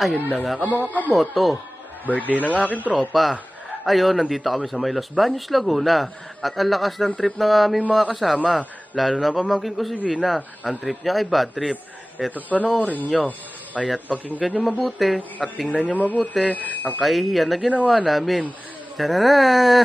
Ayun na nga ka mga kamoto, birthday ng aking tropa. Ayun, nandito kami sa may Los Baños, Laguna. At ang lakas ng trip ng aming mga kasama, lalo na pamangkin ko si Vina. Ang trip niya ay bad trip. Eto't panoorin nyo. Kaya't pakinggan nyo mabuti at tingnan nyo mabuti ang kahihiyan na ginawa namin. Taranan!